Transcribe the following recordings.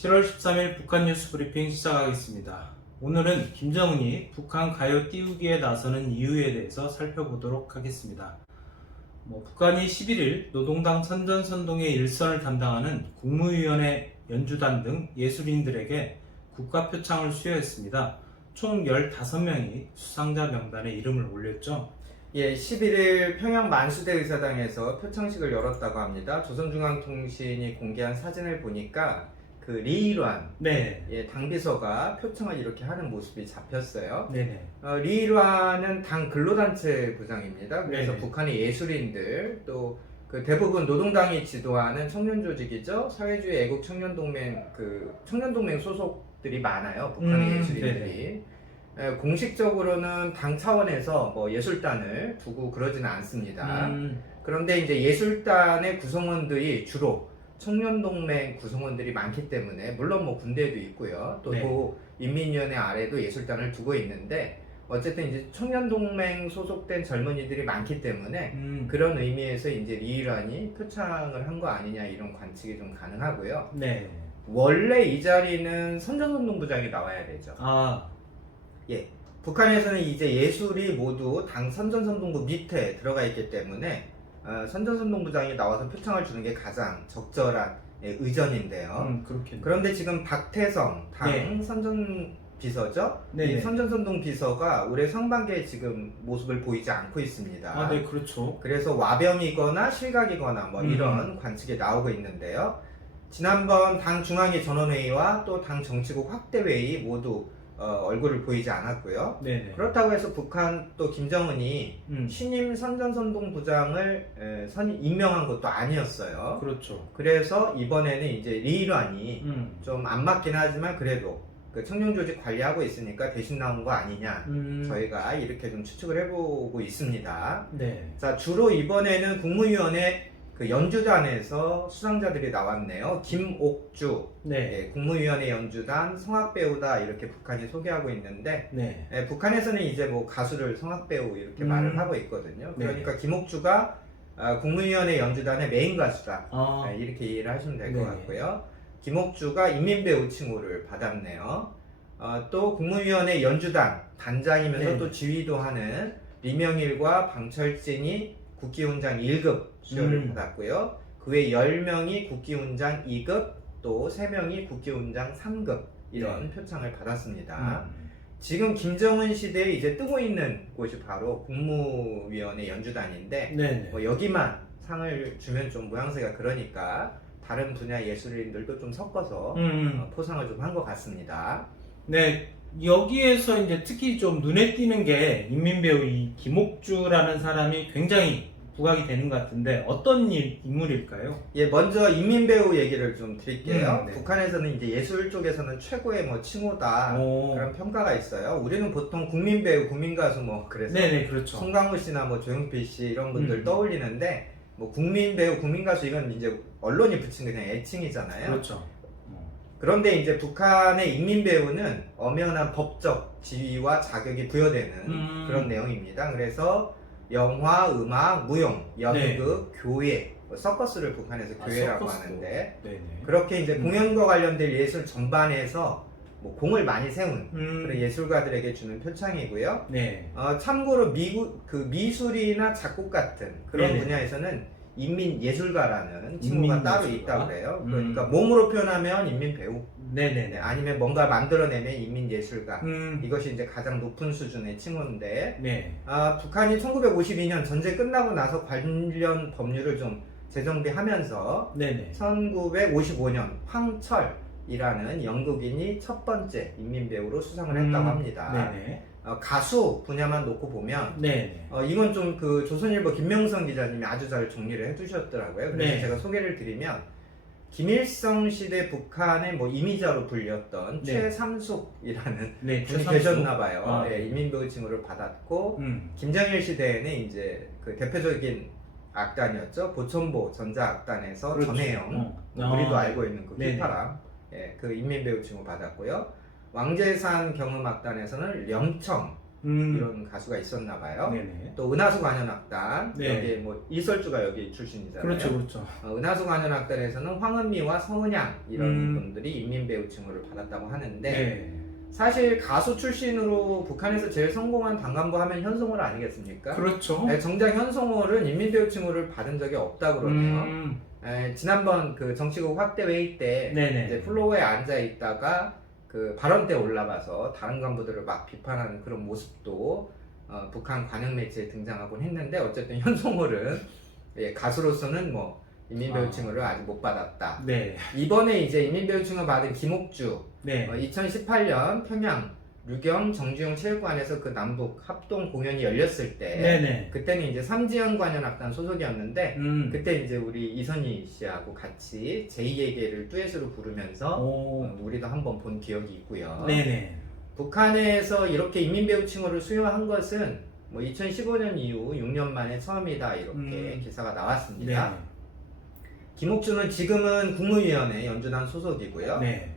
7월 13일 북한 뉴스 브리핑 시작하겠습니다. 오늘은 김정은이 북한 가요 띄우기에 나서는 이유에 대해서 살펴보도록 하겠습니다. 북한이 11일 노동당 선전선동의 일선을 담당하는 국무위원회 연주단 등 예술인들에게 국가표창을 수여했습니다. 총 15명이 수상자 명단에 이름을 올렸죠. 11일 평양 만수대 의사당에서 표창식을 열었다고 합니다. 조선중앙통신이 공개한 사진을 보니까 그 리일환 당비서가 표창을 이렇게 하는 모습이 잡혔어요. 리일환은 당 근로단체 부장입니다. 그래서 북한의 예술인들 또 그 대부분 노동당이 지도하는 청년 조직이죠. 사회주의 애국 청년동맹 청년동맹 소속들이 많아요. 북한의 예술인들이. 공식적으로는 당 차원에서 예술단을 두고 그러지는 않습니다. 그런데 이제 예술단의 구성원들이 주로 청년동맹 구성원들이 많기 때문에 물론 군대도 있고요. 또 인민위원회 아래도 예술단을 두고 있는데 어쨌든 이제 청년동맹 소속된 젊은이들이 많기 때문에 그런 의미에서 이제 리일환이 표창을 한 거 아니냐 이런 관측이 좀 가능하고요. 원래 이 자리는 선전선동부장이 나와야 되죠. 북한에서는 이제 예술이 모두 당 선전선동부 밑에 들어가 있기 때문에 선전선동부장이 나와서 표창을 주는 게 가장 적절한 의전인데요. 그런데 지금 박태성 당 선전비서죠. 이 선전선동 비서가 올해 상반기에 지금 모습을 보이지 않고 있습니다. 그래서 와병이거나 실각이거나 이런 관측이 나오고 있는데요. 지난번 당 중앙위 전원회의와 또 당 정치국 확대회의 모두 얼굴을 보이지 않았고요. 그렇다고 해서 북한 또 김정은이 신임 선전선동부장을 임명한 것도 아니었어요. 그래서 이번에는 이제 리일환이 좀 안 맞긴 하지만 그래도 그 청년조직 관리하고 있으니까 대신 나온 거 아니냐 저희가 이렇게 좀 추측을 해보고 있습니다. 자, 주로 이번에는 국무위원회 그 연주단에서 수상자들이 나왔네요. 김옥주 국무위원회 연주단 성악배우다 이렇게 북한이 소개하고 있는데 북한에서는 이제 가수를 성악배우 이렇게 말을 하고 있거든요. 그러니까 김옥주가 국무위원회 연주단의 메인 가수다 이렇게 이해를 하시면 될 것 같고요. 김옥주가 인민배우 칭호를 받았네요. 또 국무위원회 연주단 단장이면서 또 지휘도 하는 리명일과 방철진이 국기훈장 1급 수여를 받았고요. 그 외 10명이 국기훈장 2급, 또 3명이 국기훈장 3급 이런 표창을 받았습니다. 지금 김정은 시대에 이제 뜨고 있는 곳이 바로 국무위원회 연주단인데 여기만 상을 주면 좀 모양새가 그러니까 다른 분야 예술인들도 좀 섞어서 포상을 좀 한 것 같습니다. 여기에서 이제 특히 좀 눈에 띄는 게 인민배우 이 김옥주라는 사람이 굉장히 부각이 되는 것 같은데 어떤 인물일까요? 먼저 인민배우 얘기를 좀 드릴게요. 북한에서는 이제 예술 쪽에서는 최고의 칭호다 그런 평가가 있어요. 우리는 보통 국민배우, 국민가수 그래서 송강호 씨나 조용필 씨 이런 분들 떠올리는데 국민배우, 국민가수 이건 이제 언론이 붙인 그냥 애칭이잖아요. 그런데 이제 북한의 인민배우는 엄연한 법적 지위와 자격이 부여되는 그런 내용입니다. 그래서 영화, 음악, 무용, 연극, 교회, 서커스를 북한에서 교회라고 하는데 그렇게 이제 공연과 관련된 예술 전반에서 공을 많이 세운 그런 예술가들에게 주는 표창이고요. 참고로 미술이나 작곡 같은 그런 분야에서는 인민예술가라는 칭호가 따로 있다고 그래요. 그러니까 몸으로 표현하면 인민배우, 아니면 뭔가 만들어내면 인민예술가, 이것이 이제 가장 높은 수준의 칭호인데 북한이 1952년 전쟁 끝나고 나서 관련 법률을 좀 재정비하면서 1955년 황철이라는 영국인이 첫 번째 인민배우로 수상을 했다고 합니다. 가수 분야만 놓고 보면 이건 좀 그 조선일보 김명성 기자님이 아주 잘 정리를 해두셨더라고요. 그래서 제가 소개를 드리면 김일성 시대 북한의 이미자로 불렸던 최삼숙이라는 분이 계셨나봐요. 인민배우 칭호를 받았고 김정일 시대에는 이제 그 대표적인 악단이었죠. 보천보 전자악단에서 전혜영, 우리도 알고 있는 그 휘파람, 그 인민배우 칭호 받았고요. 왕제산 경음악단에서는 령청, 이런 가수가 있었나 봐요. 네네. 또 은하수 관현악단 네. 여기 뭐 이설주가 여기 출신이잖아요. 그렇죠, 그렇죠. 은하수 관현악단에서는 황은미와 서은양 이런 음. 분들이 인민배우 칭호를 받았다고 하는데 네. 사실 가수 출신으로 북한에서 제일 성공한 당간부 하면 현송월 아니겠습니까? 그렇죠. 네, 정작 현송월은 인민배우 칭호를 받은 적이 없다고 그러네요. 지난번 그 정치국 확대 회의 때 네네. 이제 플로어에 앉아 있다가 그 발언 때 올라가서 다른 간부들을 막 비판하는 그런 모습도 북한 관영 매체에 등장하곤 했는데 어쨌든 현송월은 가수로서는 뭐 인민배우 칭호를 아직 못 받았다. 네. 이번에 이제 인민배우 칭호 받은 김옥주 네. 2018년 평양 류경 정주영 체육관에서 그 남북 합동 공연이 열렸을 때 네네. 그때는 이제 삼지연 관현악단 소속이었는데 그때 이제 우리 이선희 씨하고 같이 제2의 계를 듀엣으로 부르면서 우리도 한번 본 기억이 있고요. 네네. 북한에서 이렇게 인민배우 칭호를 수여한 것은 뭐 2015년 이후 6년 만에 처음이다 이렇게 기사가 나왔습니다. 네. 김옥주는 지금은 국무위원회 연주단 소속이고요. 네.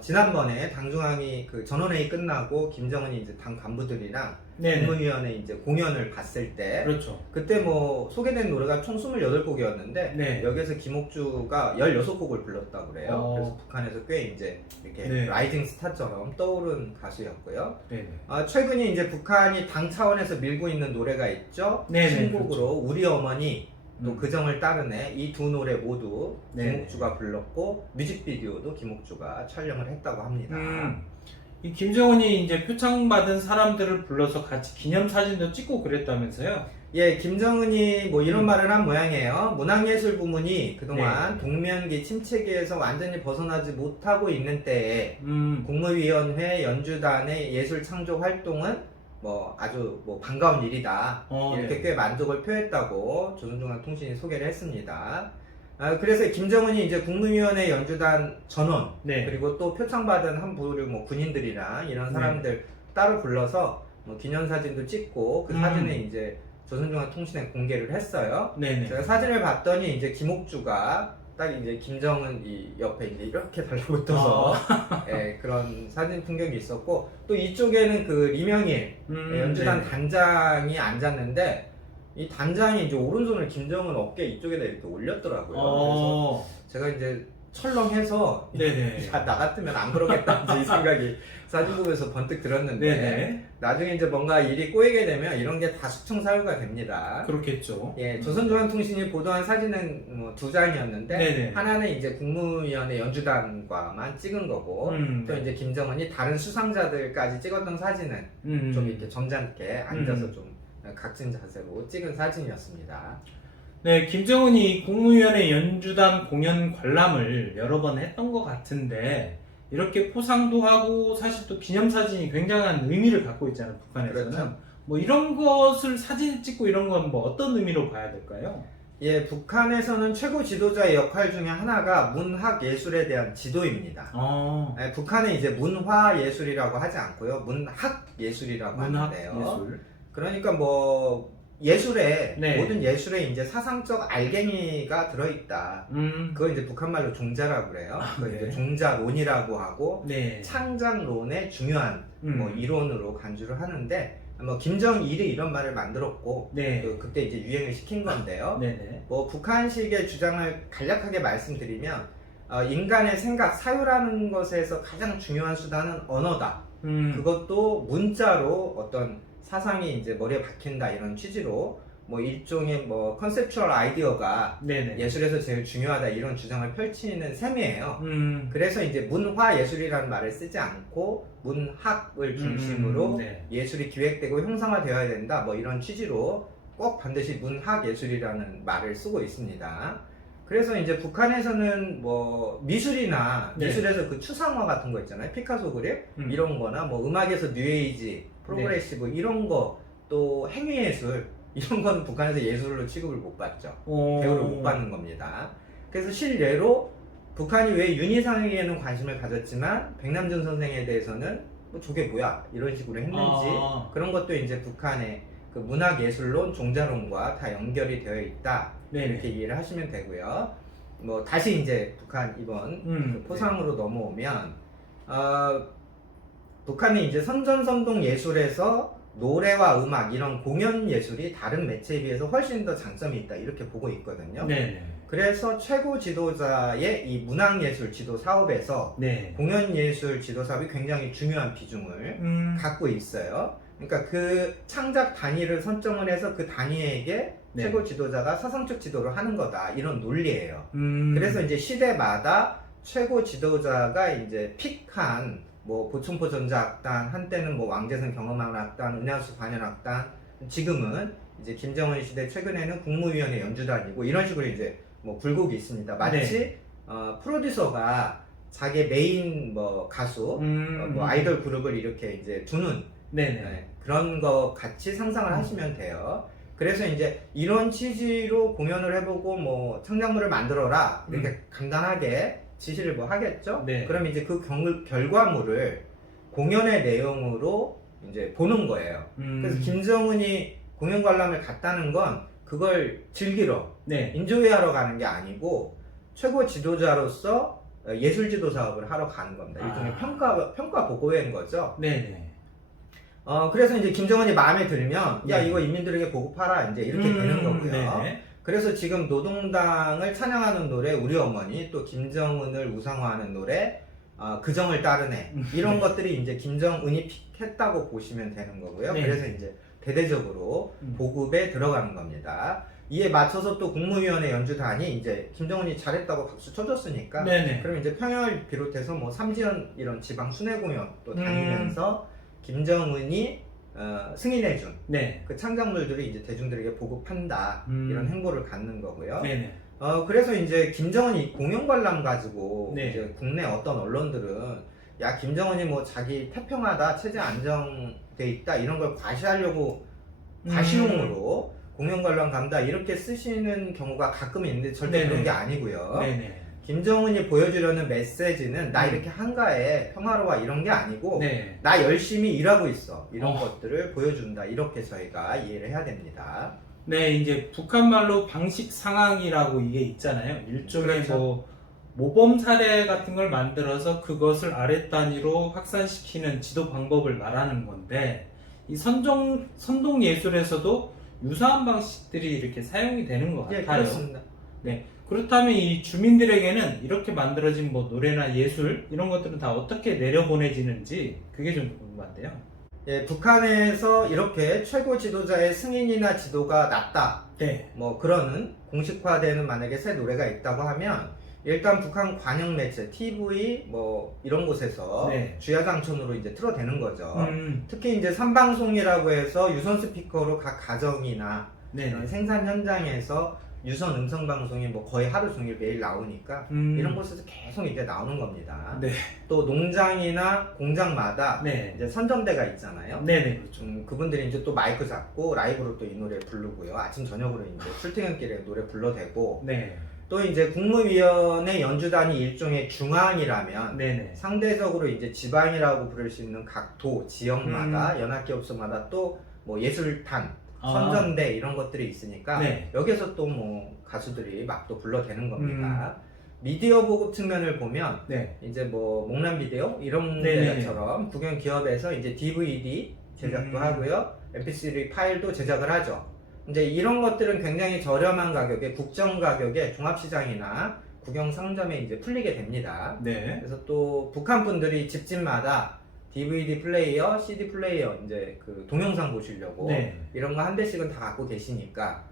지난번에 당중앙이 그 전원회의 끝나고 김정은이 이제 당 간부들이랑 네네. 국무위원회 이제 공연을 갔을 때 그렇죠. 그때 뭐 소개된 노래가 총 28곡이었는데 네. 여기서 김옥주가 16곡을 불렀다고 그래요. 그래서 북한에서 꽤 이제 이렇게 네. 라이징 스타처럼 떠오른 가수였고요. 네네. 최근에 이제 북한이 당 차원에서 밀고 있는 노래가 있죠. 네네, 신곡으로 그렇죠. 우리 어머니 또 그정을 따르네 이 두 노래 모두 네네. 김옥주가 불렀고 뮤직비디오도 김옥주가 촬영을 했다고 합니다. 이 김정은이 이제 표창받은 사람들을 불러서 같이 기념사진도 찍고 그랬다면서요? 예, 김정은이 뭐 이런 말을 한 모양이에요. 문학예술 부문이 그동안 동면기 침체기에서 완전히 벗어나지 못하고 있는 때에 국무위원회 연주단의 예술 창조 활동은 뭐 아주 뭐 반가운 일이다 이렇게 네. 꽤 만족을 표했다고 조선중앙통신이 소개를 했습니다. 그래서 김정은이 이제 국무위원회 연주단 전원 네. 그리고 또 표창받은 한 부류 뭐 군인들이랑 이런 사람들 따로 불러서 뭐 기념사진도 찍고 그 사진을 이제 조선중앙통신에 공개를 했어요. 네네. 제가 사진을 봤더니 이제 김옥주가 딱 이제 김정은 이 옆에 이제 이렇게 달라붙어서 그런 사진 풍경이 있었고 또 이쪽에는 그 리명일 연주단 단장이 앉았는데 이 단장이 이제 오른손을 김정은 어깨 이쪽에다 이렇게 올렸더라고요. 그래서 제가 이제 철렁해서 네네. 야, 나 같으면 안 그러겠다 이 생각이 사진 보면서 번뜩 들었는데 네네. 나중에 이제 뭔가 일이 꼬이게 되면 이런 게 다 숙청 사유가 됩니다. 그렇겠죠. 예, 조선중앙통신이 보도한 사진은 뭐 2장이었는데 네네. 하나는 이제 국무위원회 연주단과만 찍은 거고 또 이제 김정은이 다른 수상자들까지 찍었던 사진은 좀 이렇게 점잖게 앉아서 좀 각진 자세로 찍은 사진이었습니다. 네, 김정은이 국무위원회 연주단 공연 관람을 여러 번 했던 것 같은데 이렇게 포상도 하고 사실 또 기념사진이 굉장한 의미를 갖고 있잖아요, 북한에서는. 그렇죠. 뭐 이런 것을 사진 찍고 이런 건 뭐 어떤 의미로 봐야 될까요? 예, 북한에서는 최고 지도자의 역할 중에 하나가 문학 예술에 대한 지도입니다. 북한은 이제 문화 예술이라고 하지 않고요, 문학 예술이라고 하는데요. 예술. 그러니까 뭐 예술에 모든 네. 예술에 이제 사상적 알갱이가 들어있다. 그거 이제 북한말로 종자라고 그래요. 그거 이제 종자론이라고 하고 네. 창작론의 중요한 뭐 이론으로 간주를 하는데 뭐 김정일이 이런 말을 만들었고 네. 또 그때 이제 유행을 시킨 건데요. 네네. 뭐 북한식의 주장을 간략하게 말씀드리면 인간의 생각, 사유라는 것에서 가장 중요한 수단은 언어다. 그것도 문자로 어떤 사상이 이제 머리에 박힌다 이런 취지로 뭐 일종의 뭐 컨셉추얼 아이디어가 네네. 예술에서 제일 중요하다 이런 주장을 펼치는 셈이에요. 그래서 이제 문화 예술이라는 말을 쓰지 않고 문학을 중심으로 네. 예술이 기획되고 형상화되어야 된다 뭐 이런 취지로 꼭 반드시 문학 예술이라는 말을 쓰고 있습니다. 그래서 이제 북한에서는 뭐 미술이나 네. 미술에서 그 추상화 같은 거 있잖아요. 피카소 그림 이런 거나 뭐 음악에서 뉴에이지 프로그레시브 이런 거 또 행위예술 이런 거는 북한에서 예술로 취급을 못 받죠. 배우를 못 받는 겁니다. 그래서 실례로 북한이 왜 윤희상에게는 관심을 가졌지만 백남준 선생에 대해서는 뭐 저게 뭐야 이런 식으로 했는지 그런 것도 이제 북한의 그 문학예술론, 종자론과 다 연결이 되어 있다 이렇게 이해를 하시면 되고요. 뭐 다시 이제 북한 이번 그 포상으로 넘어오면 북한이 이제 선전선동 예술에서 노래와 음악 이런 공연 예술이 다른 매체에 비해서 훨씬 더 장점이 있다 이렇게 보고 있거든요. 네네. 그래서 최고 지도자의 이 문학예술 지도 사업에서 네. 공연 예술 지도 사업이 굉장히 중요한 비중을 갖고 있어요. 그러니까 그 창작 단위를 선정을 해서 그 단위에게 네. 최고 지도자가 사상적 지도를 하는 거다 이런 논리예요. 그래서 이제 시대마다 최고 지도자가 이제 픽한 뭐 보충포 전자악단, 한때는 뭐 왕재선 경험악단, 은하수 관현악단, 지금은 이제 김정은 시대 최근에는 국무위원회 연주단이고 이런 식으로 이제 뭐 굴곡이 있습니다. 마치 프로듀서가 자기 메인 뭐 가수, 뭐 아이돌 그룹을 이렇게 이제 두는 그런 거 같이 상상을 하시면 돼요. 그래서 이제 이런 취지로 공연을 해보고 뭐 창작물을 만들어라 이렇게 간단하게 지시를 뭐 하겠죠. 네. 그럼 이제 그 결과물을 공연의 내용으로 이제 보는 거예요. 그래서 김정은이 공연 관람을 갔다는 건 그걸 즐기러 인조회하러 가는 게 아니고 최고 지도자로서 예술 지도 사업을 하러 가는 겁니다. 일종의 평가 보고회인 거죠. 네네. 그래서 이제 김정은이 마음에 들면 야 이거 인민들에게 보급하라 이제 이렇게 되는 거고요. 네네. 그래서 지금 노동당을 찬양하는 노래 우리 어머니, 또 김정은을 우상화하는 노래 그정을 따르네 이런 것들이 이제 김정은이 픽했다고 보시면 되는 거고요. 네. 그래서 이제 대대적으로 보급에 들어가는 겁니다. 이에 맞춰서 또 국무위원회 연주단이 이제 김정은이 잘했다고 박수 쳐줬으니까 그럼 이제 평양을 비롯해서 뭐 삼지연 이런 지방 순회 공연 또 다니면서 김정은이 승인해준 그 창작물들을 이제 대중들에게 보급한다 이런 행보를 갖는 거고요. 그래서 이제 김정은이 공연 관람 가지고 이제 국내 어떤 언론들은 야 김정은이 뭐 자기 태평하다 체제 안정돼 있다 이런 걸 과시하려고 과시용으로 공연 관람 간다 이렇게 쓰시는 경우가 가끔 있는데 절대 그런 게 아니고요. 김정은이 보여주려는 메시지는 나 이렇게 한가해 평화로워 이런 게 아니고 나 열심히 일하고 있어 이런 것들을 보여준다 이렇게 저희가 이해를 해야 됩니다. 네, 이제 북한 말로 방식 상황이라고 이게 있잖아요. 일종의 뭐 모범 사례 같은 걸 만들어서 그것을 아랫 단위로 확산시키는 지도 방법을 말하는 건데 이 선동 예술에서도 유사한 방식들이 이렇게 사용이 되는 것 같아요. 그렇습니다. 네. 그렇다면 이 주민들에게는 이렇게 만들어진 뭐 노래나 예술 이런 것들은 다 어떻게 내려보내지는지 그게 좀 궁금한데요. 북한에서 이렇게 최고 지도자의 승인이나 지도가 낮다. 뭐 그런 공식화되는 만약에 새 노래가 있다고 하면 일단 북한 관영 매체 TV 뭐 이런 곳에서 주야장천으로 이제 틀어대는 거죠. 특히 이제 삼방송이라고 해서 유선 스피커로 각 가정이나 생산 현장에서 유선 음성 방송이 뭐 거의 하루 종일 매일 나오니까 이런 곳에서 계속 이제 나오는 겁니다. 또 농장이나 공장마다 이제 선전대가 있잖아요. 그렇죠. 그분들이 이제 또 마이크 잡고 라이브로 또 이 노래 부르고요. 아침 저녁으로 이제 출퇴근길에 노래 불러대고 또 이제 국무위원회 연주단이 일종의 중앙이라면 상대적으로 이제 지방이라고 부를 수 있는 각 도 지역마다 연합기업소마다 또 뭐 예술단 선전대 이런 것들이 있으니까 여기서 또 뭐 가수들이 막 또 불러대는 겁니다. 미디어 보급 측면을 보면 이제 뭐 목란 비디오 이런 데처럼 국영 기업에서 이제 DVD 제작도 하고요, MP3 파일도 제작을 하죠. 이제 이런 것들은 굉장히 저렴한 가격에 국정 가격에 종합시장이나 국영 상점에 이제 풀리게 됩니다. 그래서 또 북한 분들이 집집마다 DVD 플레이어, CD 플레이어 이제 그 동영상 보시려고 이런 거 한 대씩은 다 갖고 계시니까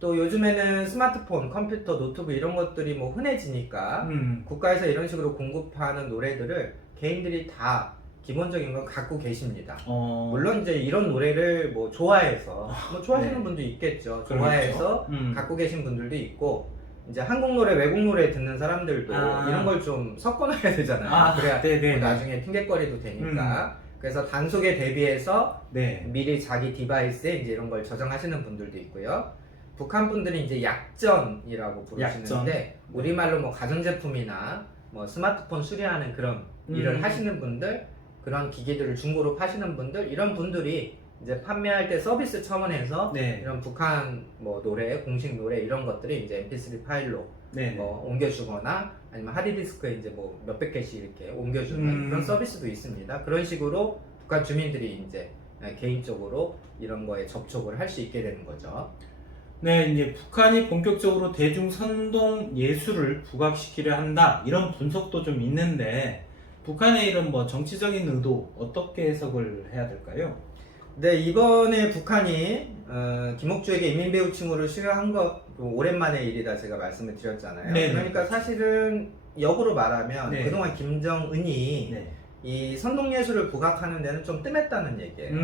또 요즘에는 스마트폰, 컴퓨터, 노트북 이런 것들이 뭐 흔해지니까 국가에서 이런 식으로 공급하는 노래들을 개인들이 다 기본적인 건 갖고 계십니다. 물론 이제 이런 노래를 뭐 좋아해서 뭐 좋아하시는 분도 있겠죠. 좋아해서 갖고 계신 분들도 있고 이제 한국 노래, 외국 노래 듣는 사람들도 이런 걸 좀 섞어놔야 되잖아요. 그래야 뭐 나중에 핑계거리도 되니까. 그래서 단속에 대비해서 미리 자기 디바이스에 이제 이런 걸 저장하시는 분들도 있고요. 북한 분들이 이제 약전이라고 부르시는데 우리말로 뭐 가전제품이나 뭐 스마트폰 수리하는 그런 일을 하시는 분들, 그런 기기들을 중고로 파시는 분들, 이런 분들이 이제 판매할 때 서비스 차원에서 이런 북한 뭐 노래, 공식 노래 이런 것들이 이제 MP3 파일로 뭐 옮겨주거나 아니면 하드디스크에 이제 뭐 몇백 개씩 이렇게 옮겨주는 그런 서비스도 있습니다. 그런 식으로 북한 주민들이 이제 개인적으로 이런 거에 접촉을 할 수 있게 되는 거죠. 네, 이제 북한이 본격적으로 대중 선동 예술을 부각시키려 한다 이런 분석도 좀 있는데 북한의 이런 뭐 정치적인 의도 어떻게 해석을 해야 될까요? 네, 이번에 북한이 김옥주에게 인민배우 칭호를 수여한 것 오랜만의 일이다 제가 말씀을 드렸잖아요. 네네. 그러니까 사실은 역으로 말하면 네. 그동안 김정은이 네. 이 선동예술을 부각하는 데는 좀 뜸했다는 얘기예요.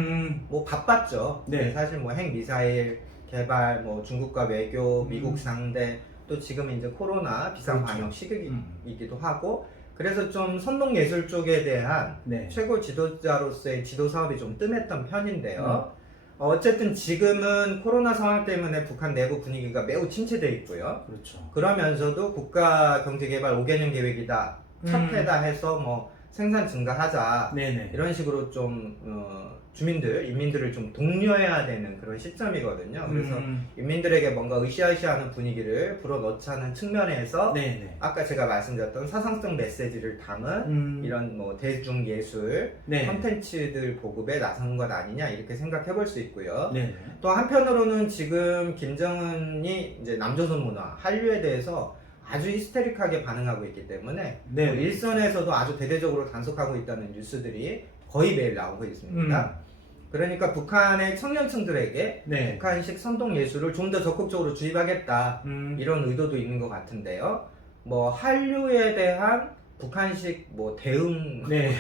뭐 바빴죠. 네. 사실 뭐 핵미사일 개발, 뭐 중국과 외교, 미국 상대, 또 지금 이제 코로나 비상방역 그렇죠. 시기이기도 하고, 그래서 좀 선동예술 쪽에 대한 네. 최고 지도자로서의 지도 사업이 좀 뜸했던 편인데요. 어쨌든 지금은 코로나 상황 때문에 북한 내부 분위기가 매우 침체되어 있고요. 그렇죠. 그러면서도 국가 경제개발 5개년 계획이다, 첫 해다 해서 뭐 생산 증가하자, 네네. 이런 식으로 좀 주민들, 인민들을 좀 독려해야 되는 그런 시점이거든요. 그래서 인민들에게 뭔가 으쌰으쌰하는 분위기를 불어넣자는 측면에서 네네. 아까 제가 말씀드렸던 사상성 메시지를 담은 이런 뭐 대중 예술 네. 콘텐츠들 보급에 나선 것 아니냐 이렇게 생각해 볼 수 있고요. 네네. 또 한편으로는 지금 김정은이 이제 남조선 문화, 한류에 대해서 아주 히스테릭하게 반응하고 있기 때문에 네. 뭐 일선에서도 아주 대대적으로 단속하고 있다는 뉴스들이 거의 매일 나오고 있습니다. 그러니까 북한의 청년층들에게 네. 북한식 선동 예술을 좀 더 적극적으로 주입하겠다 이런 의도도 있는 것 같은데요. 뭐 한류에 대한 북한식 뭐 대응, 네.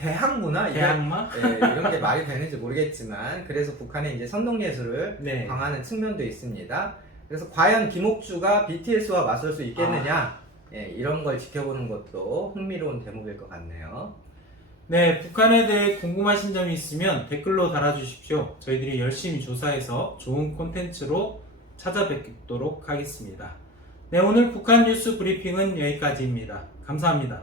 대항 문화 대항마? 이런 게 말이 되는지 모르겠지만 그래서 북한의 이제 선동 예술을 네. 강화하는 측면도 있습니다. 그래서 과연 김옥주가 BTS와 맞설 수 있겠느냐 이런 걸 지켜보는 것도 흥미로운 대목일 것 같네요. 네, 북한에 대해 궁금하신 점이 있으면 댓글로 달아주십시오. 저희들이 열심히 조사해서 좋은 콘텐츠로 찾아뵙도록 하겠습니다. 네, 오늘 북한 뉴스 브리핑은 여기까지입니다. 감사합니다.